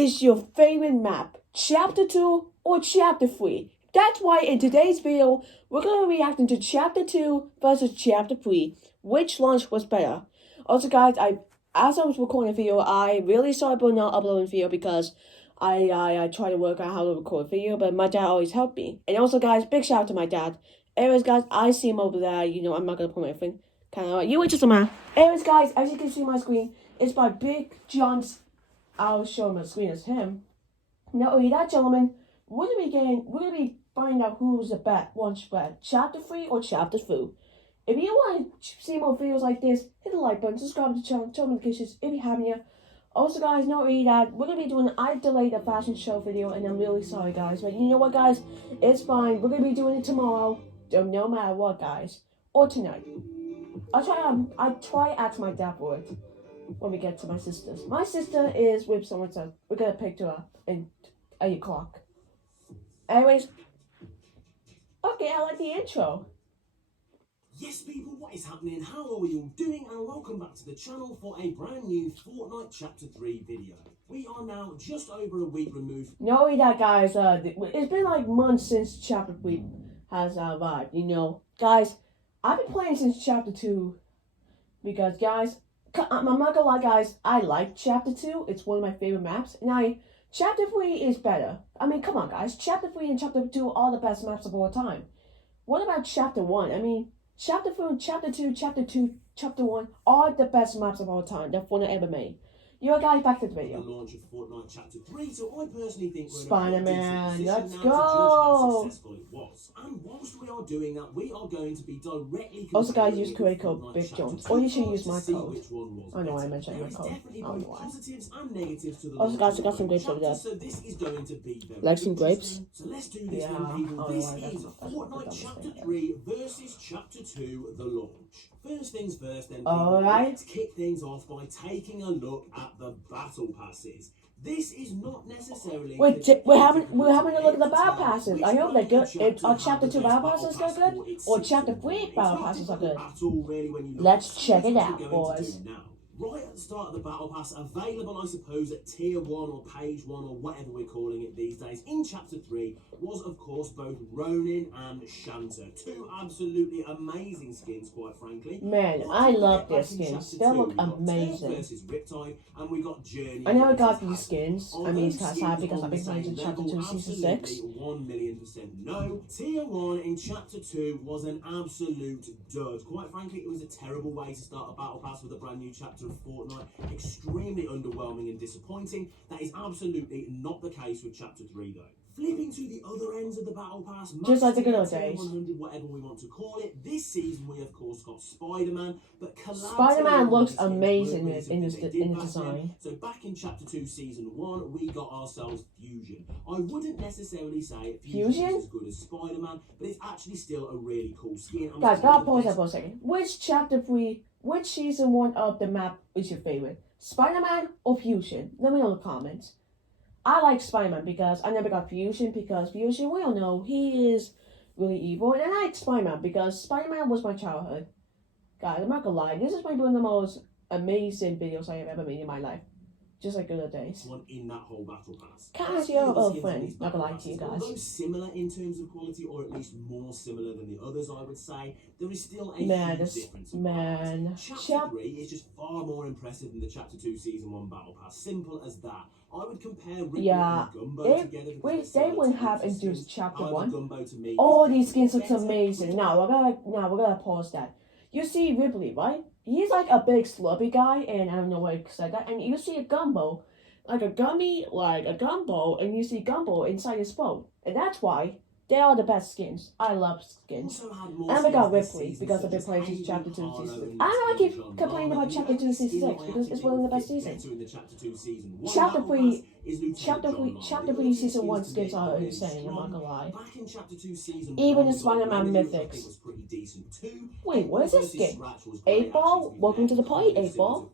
is your favorite map? Chapter 2 or Chapter 3? That's why in today's video, we're going to be reacting to Chapter 2 versus Chapter 3. Which launch was better? Also guys, as I was recording a video, I really sorry about not uploading video because I try to work out how to record a video, but my dad always helped me. And also guys, big shout out to my dad. Anyways guys, I see him over there, I'm not going to put my thing. Kind of like, you were just a man. Anyways guys, as you can see on my screen, it's by Big John's. I'll show him the screen as him. Now, that gentlemen, we're gonna be finding out who's the best one's better, Chapter 3 or Chapter 2. If you want to see more videos like this, hit the like button, subscribe to the channel, turn on notifications if you haven't yet. Also, guys, not really that we're gonna be doing. I delayed a fashion show video, and I'm really sorry, guys. But you know what, guys? It's fine. We're gonna be doing it tomorrow, no matter what, guys, or tonight. I try to ask my dad for it. When we get to my sister's. My sister is with someone, so we're gonna pick her up in 8 o'clock. Anyways, okay, I like the intro. Yes, people, what is happening? How are we all doing? And welcome back to the channel for a brand new Fortnite Chapter 3 video. We are now just over a week removed. No, that guys, it's been like months since Chapter 3 has arrived. Guys, I've been playing since Chapter 2 because, guys, I'm not gonna lie, guys, I like Chapter 2. It's one of my favorite maps. Now, Chapter 3 is better. I mean, come on, guys. Chapter 3 and Chapter 2 are the best maps of all time. What about Chapter 1? I mean, Chapter 3, Chapter 2, Chapter 1 are the best maps of all time that Fortnite ever made. Guys, back to the video. The launch of Fortnite Chapter 3, so I personally think we're Spider-Man, let's go! How successful it was. And whilst we are doing that, we are going to be directly. Also, guys, use create code Big Jones, or you should use my code. I know I mentioned my code. I don't know why. Also, guys, I got some grapes over there. So this is going to be like some grapes? So let's do this, people. This is Fortnite Chapter 3 versus Chapter 2, the launch. First things first, then. Let's kick things off by taking a look at the battle passes. This is not necessarily. Wait, we're having a look at the battle passes. I hope they're good. Are Chapter 2 battle passes good, or Chapter 3 battle passes are good? Let's check it out, boys. Right at the start of the battle pass, available, I suppose, at tier 1 or page 1 or whatever we're calling it these days, in Chapter 3 was, of course, both Ronin and Shanta. Two absolutely amazing skins, quite frankly. Man, I love their skins. They look amazing. And we got Journey. I never got these skins. I mean, it's kind of sad because I've been playing in Chapter 2 Season 6. 1,000,000% no. Tier 1 in Chapter 2 was an absolute dud. Quite frankly, it was a terrible way to start a battle pass with a brand new chapter of Fortnite. Extremely underwhelming and disappointing. That is absolutely not the case with Chapter 3 though. Flipping to the other ends of the battle pass, just like the good old days. 100, whatever we want to call it. This season we of course got Spider-Man, but Spider-Man looks amazing in the design. So back in Chapter 2 Season 1, we got ourselves Fusion. I wouldn't necessarily say Fusion is as good as Spider-Man, but it's actually still a really cool skin. Guys, gotta pause that for a second. Which Chapter 3, which Season 1 of the map is your favorite? Spider-Man or Fusion? Let me know in the comments. I like Spider-Man because I never got Fusion, because Fusion, we all know, he is really evil. And I like Spider-Man because Spider-Man was my childhood. Guys, I'm not gonna lie, this is one of the most amazing videos I have ever made in my life. Just like good old days. One in that whole battle pass. Can't ask your old friend, not gonna lie to you guys. Although similar in terms of quality, or at least more similar than the others, I would say, there is still a huge difference. Chapter 3 is just far more impressive than the Chapter 2 Season 1 battle pass. Simple as that. I would compare Rick and Gumbo together. If they wouldn't have introduced Chapter 1, all these skins look amazing. Now we're gonna pause that. You see Ripley, right? He's like a big slurpy guy, and I don't know why I said that. And you see a Gumbo, like a gumbo, and you see Gumbo inside his boat. And that's why they are the best skins. I love skins. And we got Ripley because I've been playing since Chapter 2 Season 6. I know I keep complaining about Chapter 2 Season 6 because it's one of the best seasons. Chapter 3 Season 1 skins are insane, I'm not gonna lie. Even the Spider-Man Mythics. Wait, what is this skin? 8-Ball? Welcome to the party, 8-Ball.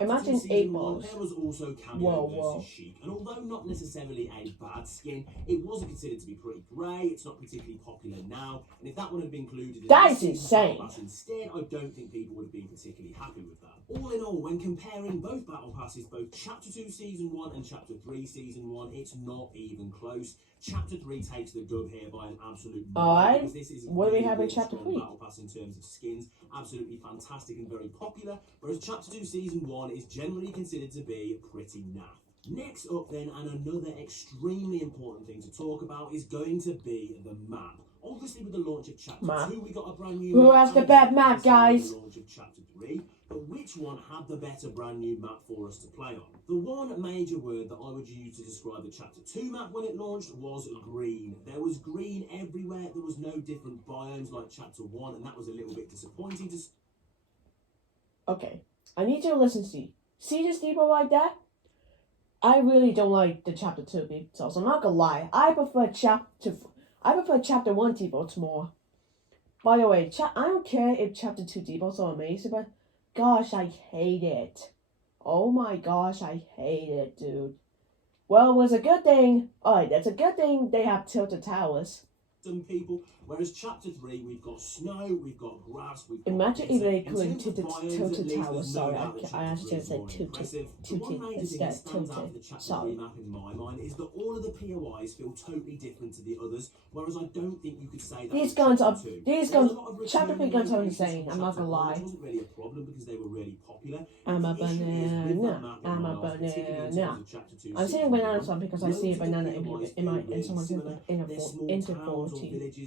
Imagine 8 balls. There was also Cameo versus Sheik, and although not necessarily a bad skin, beginning, it wasn't considered to be pretty great. It's not particularly popular now, and if that one had been included in That is the insane. Battle Pass instead, I don't think people would have been particularly happy with that. All in all, when comparing both Battle Passes, both Chapter 2 Season 1 and Chapter 3 Season 1, it's not even close. Chapter 3 takes the dub here by an absolute Alright, because this is what do we have in really Chapter strong 3? Battle Pass in terms of skins, absolutely fantastic and very popular, whereas Chapter 2 Season 1 is generally considered to be pretty naff. Next up then, and another extremely important thing to talk about, is going to be the map. Obviously with the launch of Chapter 2, we got a brand new Who map. has the best map, guys? The launch of Chapter 3, but which one had the better brand new map for us to play on? The one major word that I would use to describe the Chapter 2 map when it launched was green. There was green everywhere, there was no different biomes like Chapter 1, and that was a little bit disappointing to... Okay, I need you to listen to me. See this depot like that? I really don't like the Chapter 2 depots. I'm not gonna lie. I prefer Chapter 1 depots more. By the way, I don't care if Chapter 2 depots are amazing, but gosh, I hate it. Oh my gosh, I hate it, dude. Well, it was a good thing. Alright, that's a good thing they have tilted towers. Some people, whereas Chapter 3, we've got snow, we've got grass, we've got... Imagine if they could tilted towers. Sorry, I actually said tilted instead. Tilted. Sorry. Map in my mind is that all of the POIs feel totally different to the others, whereas I don't think you could say that. These guns, Chapter 3 guns are insane. I'm not gonna lie. It wasn't really a problem because they were really popular. I'm a banana. I'm a banana. I'm saying banana song because I see a banana in someone's into 40.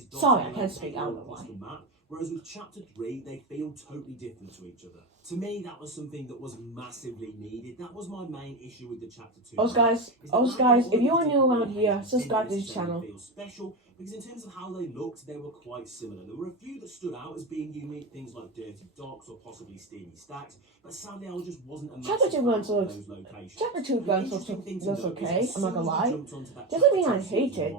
Sorry, I can't speak. I don't know why. Whereas with Chapter 3, they feel totally different to each other. To me, that was something that was massively needed. That was my main issue with the Chapter 2. Guys, if you're new around here, subscribe to this channel. Feel special, because in terms of how they looked, they were quite similar. There were a few that stood out as being unique, things like Dirty Docks or possibly Steamy Stacks, but sadly I just wasn't a massive fan of those locations. Chapter 2 guns looks okay, I'm not gonna lie. Doesn't mean I hate it.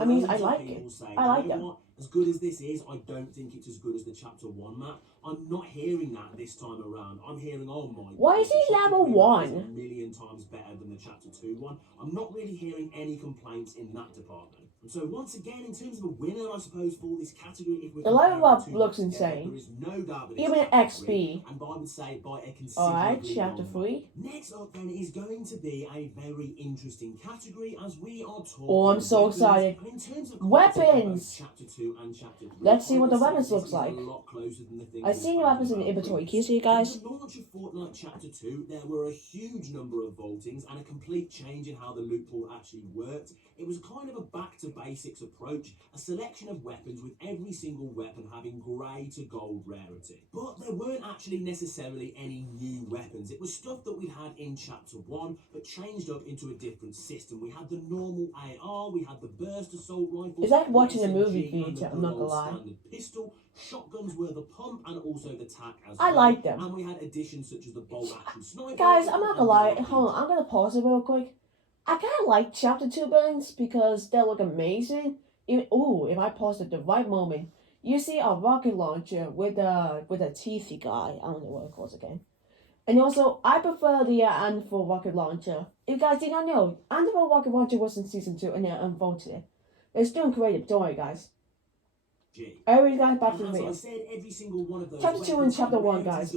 I mean, I like it. I like them. As good as this is, I don't think it's as good as the Chapter 1 map. I'm not hearing that this time around. I'm hearing, oh my god. Why is he level 1? A million times better than the Chapter 2 one. I'm not really hearing any complaints in that department. And so once again, in terms of a winner, I suppose, for this category, if we're the level up looks together, insane. there is no doubt that even XP. And I would say by a considerably Alright, Chapter 3. Next up then is going to be a very interesting category as we are talking. Oh, I'm so excited. In terms of weapons! Chapter 2 and Chapter 3, let's see what the weapons looks like. I've seen the weapons in the inventory. Can you see, guys? With the launch of Fortnite Chapter 2, there were a huge number of vaultings and a complete change in how the loot pool actually worked. It was kind of a back-to-basics approach, a selection of weapons with every single weapon having grey to gold rarity. But there weren't actually necessarily any new weapons. It was stuff that we had in Chapter 1, but changed up into a different system. We had the normal AR, we had the burst assault rifle. It's like watching a movie theater, I'm not gonna lie. Pistol, shotguns were the pump and also the tac as I well. like them. And we had additions such as the bolt action sniper. Guys, I'm not gonna lie. Hold on, I'm gonna pause it real quick. I kind of like Chapter 2 guns because they look amazing. If I pause at the right moment, you see a rocket launcher with a teethy guy. I don't know what it calls again. And also, I prefer the Anvil rocket launcher. If you guys did not know, Anvil rocket launcher was in Season 2 and they unvoted it. It's still creative, don't worry, guys. Alright, guys, back to the video. Chapter 2 and Chapter 1, guys.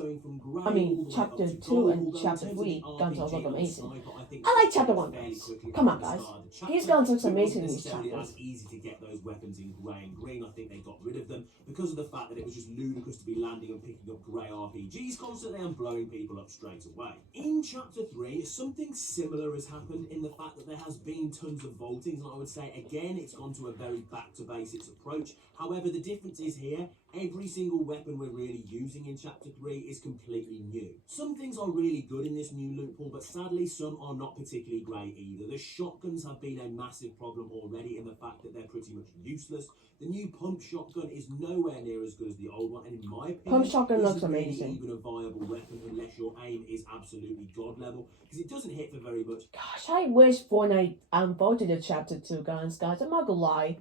I mean, Chapter 2 and Chapter 3 guns all look amazing. I like Chapter 1 guns. Come on, guys. These guns look amazing in these chapters. As easy to get those weapons in grey and green. I think they got rid of them because of the fact that it was just ludicrous to be landing and picking up grey RPGs constantly and blowing people up straight away. In Chapter 3, something similar has happened in the fact that there has been tons of vaultings, and I would say, again, it's gone to a very back-to-basics approach. However, the difference is here, every single weapon we're really using in Chapter 3 is completely new. Some things are really good in this new loot pool, but sadly some are not particularly great either. The shotguns have been a massive problem already in the fact that they're pretty much useless. The new pump shotgun is nowhere near as good as the old one, and in my opinion, pump shotgun looks really amazing. Even a viable weapon unless your aim is absolutely god level, because it doesn't hit for very much. Gosh, I wish Fortnite voted the Chapter 2 guns, guys. I'm not gonna lie.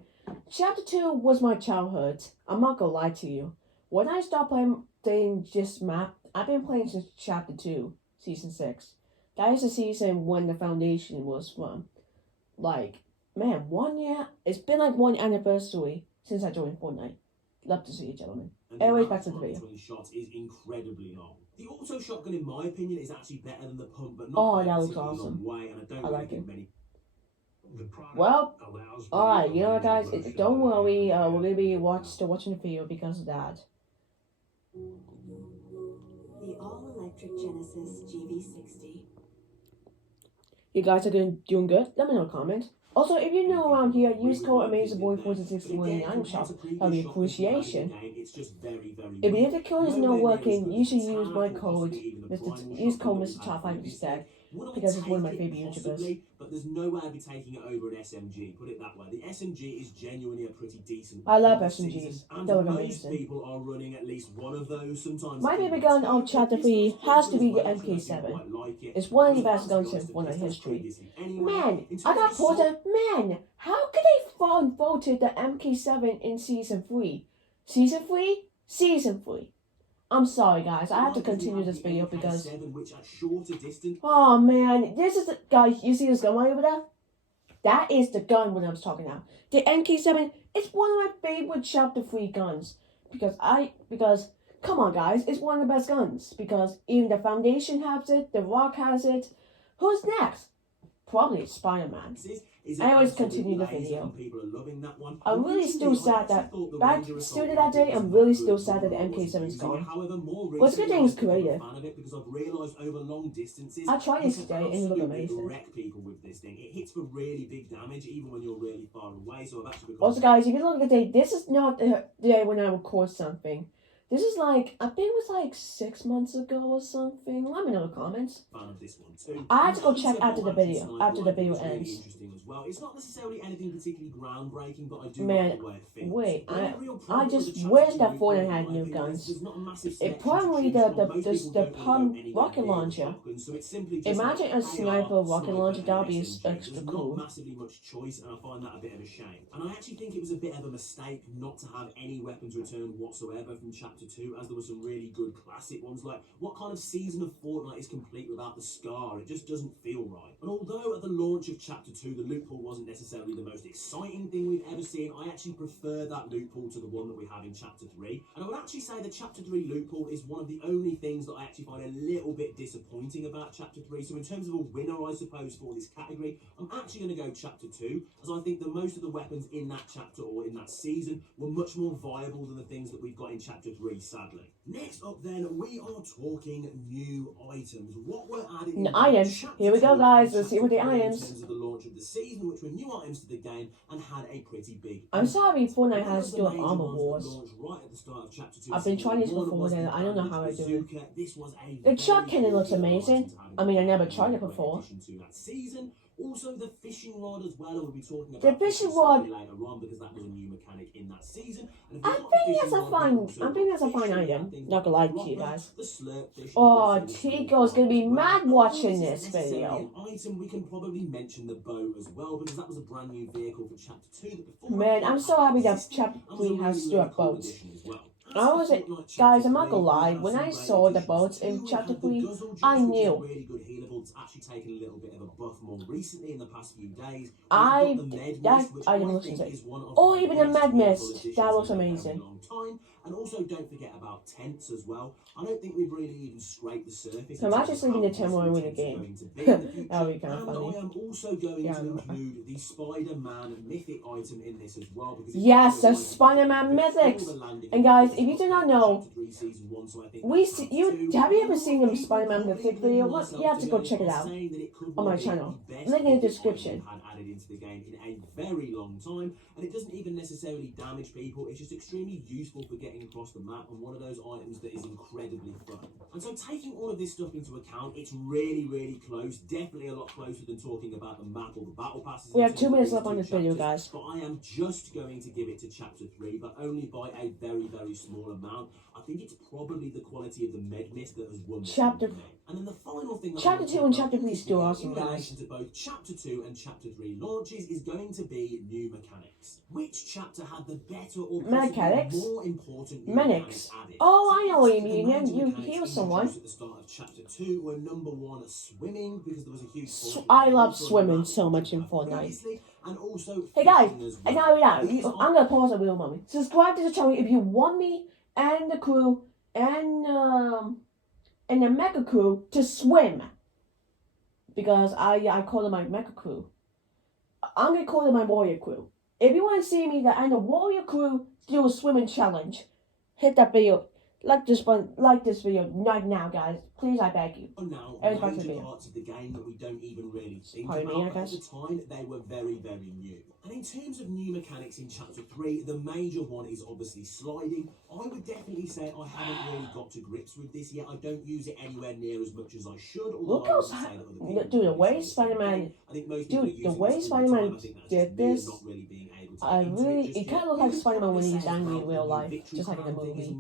Chapter 2 was my childhood. I'm not gonna lie to you. When I stopped playing this map, I've been playing since Chapter 2, Season 6. That is the season when the Foundation was from. Like, Man, 1 year. It's been like 1 anniversary since I joined Fortnite. Love to see you, gentlemen. And Anyways, the back to the amount of video. time between shots is incredibly long. The auto shotgun, in my opinion, is actually better than the pump, but not Oh, by a that looks particularly awesome. long way. And I don't I really like think it. many. Well, alright, you know what, guys? Don't worry. We're gonna be watching the video because of that. The all-electric Genesis GV60. You guys are doing good? Let me know in the comments. Also, if you're new around here, use code AmazingBoy4661 in the item shop. That'll be appreciation. If your internet is not working, you should use my code, use code Mr. Top 5 instead, because it's one of my favorite YouTubers. But there's no way I'd be taking it over an SMG, put it that way. The SMG is genuinely a pretty decent I love weapon SMGs. season, and They look most amazing. people are running at least one of those, sometimes. My favorite gun of Chapter 3 has to be the MK7. It's one of the best guns in Fortnite history. Man, I got Porter. Man, how could they voted the MK7 in Season 3? Season 3? Season 3. I'm sorry, guys. I have to continue this video because... Oh, man. This is the... Guys, you see this gun right over there? That is the gun when I was talking now. The MK7 is one of my favorite Chapter 3 guns. Because... Come on, guys. It's one of the best guns. Because even the Foundation has it. The Rock has it. Who's next? Probably Spider-Man. Anyways, continue the video. I'm really still sad that back still to that day. I'm really still sad that the MK7's gone. But it's a good thing it's creative. I tried it today and it looked amazing. It hits for really big damage even when you're really far away. So I've actually also, guys, if you look at the day, this is not the day when I record something. This is like, I think it was like 6 months ago or something. Let me know in the comments. I have to go check after the video ends. It's not necessarily anything particularly groundbreaking, but I do like the way it feels. Wait, I just wish that Fortnite had new guns. It probably the pump rocket launcher. Imagine a sniper rocket launcher, that would be extra cool. Massively much choice, and I find that a bit of a shame. And I actually think it was a bit of a mistake not to have any weapons return whatsoever from Chapter 2, as there were some really good classic ones. Like, what kind of season of Fortnite is complete without the Scar? It just doesn't feel right. And although at the launch of Chapter 2, the loot pool wasn't necessarily the most exciting thing we've ever seen, I actually prefer that loot pool to the one that we have in Chapter 3. And I would actually say the Chapter 3 loot pool is one of the only things that I actually find a little bit disappointing about Chapter 3. So in terms of a winner, I suppose, for this category, I'm actually going to go Chapter 2, as I think that most of the weapons in that chapter or in that season were much more viable than the things that we've got in Chapter 3, sadly. Next up then, we are talking new items. What were added in items. Here we go, guys. Let's see what the items. In terms of the launch of the season, which were new items to the game and had a pretty big... I'm sorry Fortnite has to do an Armor Wars. Right at the start of Chapter 2, I've been trying this before and I don't know how I do it. This was a the shot cannon looks amazing. I mean, I never tried it before. Also, the fishing rod as well, and we'll be talking about the fishing rod later on because that was a new mechanic in that season. I think that's a fine item. Not gonna lie to you guys. Oh, Tico's gonna be mad watching this video. Item, we can probably mention the boat as well because that was a brand new vehicle for Chapter 2. Man, I'm so happy that Chapter 3 has to do boats. I was guys, I'm not gonna lie, when I saw the boats in Chapter 3, I knew. Actually taken a little bit of a buff more recently in the past few days. I didn't listen to it. Or even the Med Mist, that looks amazing. And also don't forget about tents as well. I don't think we've really even scraped the surface. So I'm actually sleeping in the tent while I win the game. That would be kind of funny. I am also going to include the Spider-Man mythic item in this as well. Yes, the Spider-Man mythics. And guys, if you do not know, have you ever seen the Spider-Man mythic video? Well, you have to go check it out on my channel. Link in the description. Added into the game in a very long time, and it doesn't even necessarily damage people. It's just extremely useful for getting across the map, and one of those items that is incredibly fun. And so, taking all of this stuff into account, it's really, really close. Definitely a lot closer than talking about the map or the battle passes. We have 2 minutes left on this video, guys. But I am just going to give it to Chapter 3, but only by a very, very small amount. I think it's probably the quality of the Med Mist that has won. Chapter. And then the final thing. Chapter 2 and Chapter 3 is still awesome, guys. In relation to both Chapter 2 and Chapter 3 launches is going to be new mechanics. Which chapter had the better or more important mechanics added? Oh, I know what you mean. You heal someone. At the start of Chapter 2 were number 1 swimming, because there was a huge... I love swimming so much in Fortnite. and also Hey guys, fishing as and well. now, These I'm gonna pause a real moment. Subscribe to the channel if you want me and the crew and the mecha crew to swim. Because I call them my mecha crew. I'm gonna call them my warrior crew. If you want to see me and the warrior crew do a swimming challenge, hit that video. Like this video right now, guys. Please, I beg you. Now, Everybody's major video. parts of the game that we don't even really think Pardon about, me, I but at guess. the time, they were very, very new. And in terms of new mechanics in Chapter 3, the major one is obviously sliding. I would definitely say I haven't really got to grips with this yet. I don't use it anywhere near as much as I should. Look how dude, the way Spider-Man, the way Spider-Man did this, it kind of looks like Spider-Man when he's angry in real life, just like in the movie.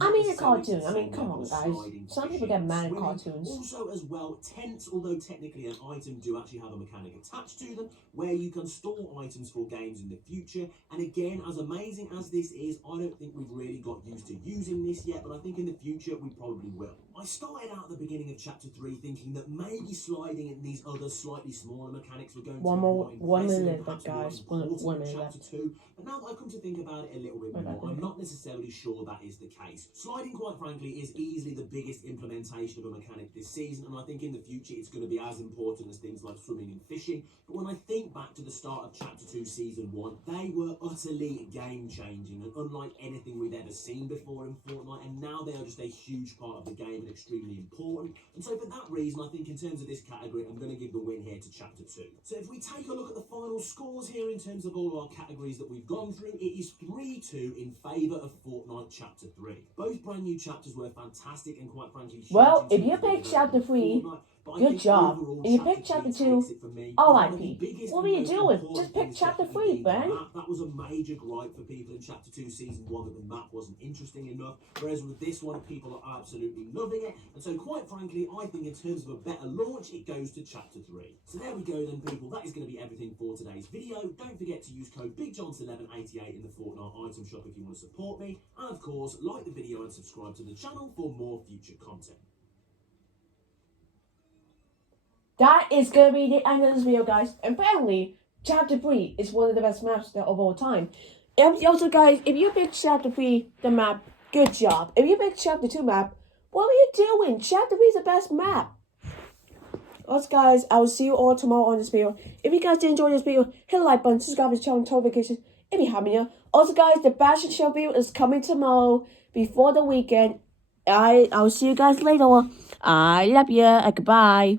I mean, a cartoon. I mean, come on, guys. Some people get mad at cartoons. Also, as well, tents, although technically an item, do actually have a mechanic attached to them, where you can store items for games in the future. And again, as amazing as this is, I don't think we've really got used to using this yet, but I think in the future we probably will. I started out at the beginning of Chapter 3 thinking that maybe sliding and these other slightly smaller mechanics were going to be more impressive, one minute, perhaps guys. more important One in minute Chapter 2. But now that I come to think about it a little bit more, I'm not necessarily sure that is the case. Sliding, quite frankly, is easily the biggest implementation of a mechanic this season, and I think in the future it's going to be as important as things like swimming and fishing. But when I think back to the start of Chapter 2 Season 1, they were utterly game-changing and unlike anything we've ever seen before in Fortnite, and now they are just a huge part of the game and extremely important. And so for that reason, I think in terms of this category, I'm going to give the win here to Chapter 2. So if we take a look at the final scores here in terms of all our categories that we've gone through, it is 3-2 in favour of Fortnite Chapter 3. Both brand new chapters were fantastic and quite frankly huge. Well, if you picked Chapter 3, good job. If you picked Chapter 2, R.I.P. What were you doing? Just pick Chapter 3, Ben. That was a major gripe for people in Chapter 2 Season 1 that the map wasn't interesting enough, whereas with this one, people are absolutely loving it. And so quite frankly, I think in terms of a better launch, it goes to Chapter 3. So there we go then, people. That is going to be everything for today's video. Don't forget to use code BigJohns1188 in the Fortnite item shop if you want to support me. And of course, like the video and subscribe to the channel for more future content. That is going to be the end of this video, guys. And apparently, Chapter 3 is one of the best maps of all time. Also, guys, if you picked Chapter 3, the map, good job. If you picked Chapter 2 map, what are you doing? Chapter 3 is the best map. Also, guys, I will see you all tomorrow on this video. If you guys did enjoy this video, hit the like button, subscribe to the channel, turn notifications if you haven't yet. Also, guys, the fashion show video is coming tomorrow before the weekend. I'll see you guys later. I love you. Goodbye.